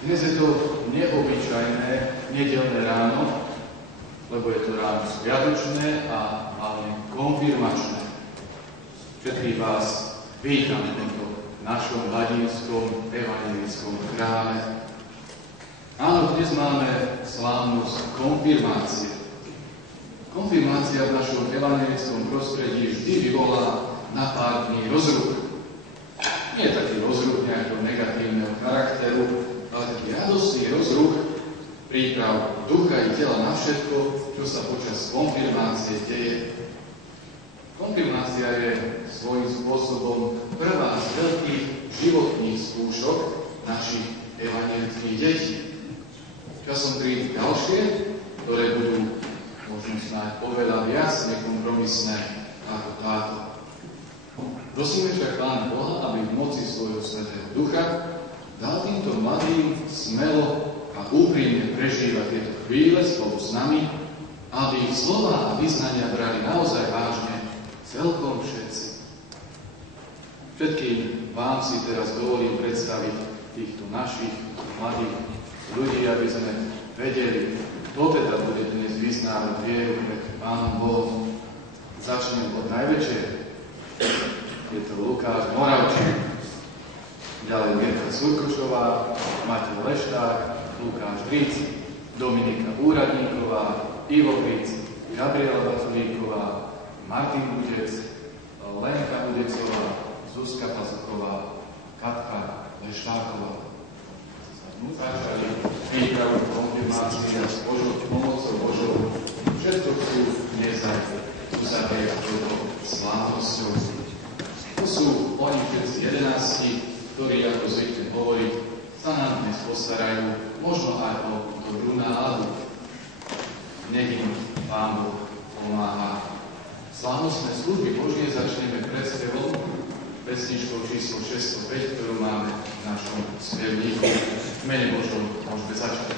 Dnes je to neobyčajné nedeľné ráno, lebo je to ráno sviatočné a hlavne konfirmačné. Všetkých vás vítam v tomto našom ladinskom evanjelickom chráme. Áno, dnes máme slávnosť konfirmácie. Konfirmácia v našom evanjelickom prostredí vždy vyvolá na pár dní rozruch. Nie taký rozruch nejakého negatívneho charakteru, ale taký radostný rozruch príprav ducha i tela na všetko, čo sa počas konfirmácie deje. Konfirmácia je svojím spôsobom prvá z veľkých životných skúšok našich evanjelických detí. Časom prídu ďalšie, ktoré budú možno snáď oveľa viac nekompromisné ako táto. Prosíme však Pána Boha, aby v moci svojho Svätého Ducha dal týmto mladým smelo a úprimne prežívať tieto chvíle spolu s nami, aby ich slová a vyznania brali naozaj vážne celkom všetci. Všetkým vám si teraz dovolím predstaviť týchto našich mladých ľudí, aby sme vedeli, kto teda bude dnes vyznávať vieru pred Pánom Bohom. Začnem od najväčšej. Je to Lukáš Moravčík, ďalej Mirka Surkošová, Matej Lešták, Lukáš Gric, Dominika Úradníková, Ivo Gric, Gabriela Batulíková, Martin Budec, Lenka Budecová, Zuzka Pazuchová, Katka Leštáková. Začali prípravu konfirmácie a s Božou pomocou Božou. Všetko chcú dnes aj uzavrieť touto slávnosťou. To sú oni všetci 11, ktorí, ako zvykne hovoriť, sa nám dnes postarajú, možno aj o dobrú náladu. Nech im Pán Boh pomáha. Slávnostné služby Božie začneme pred spevom, pesničkou číslo 605, ktorú máme v našom spevníku. V mene Božom môžeme začať.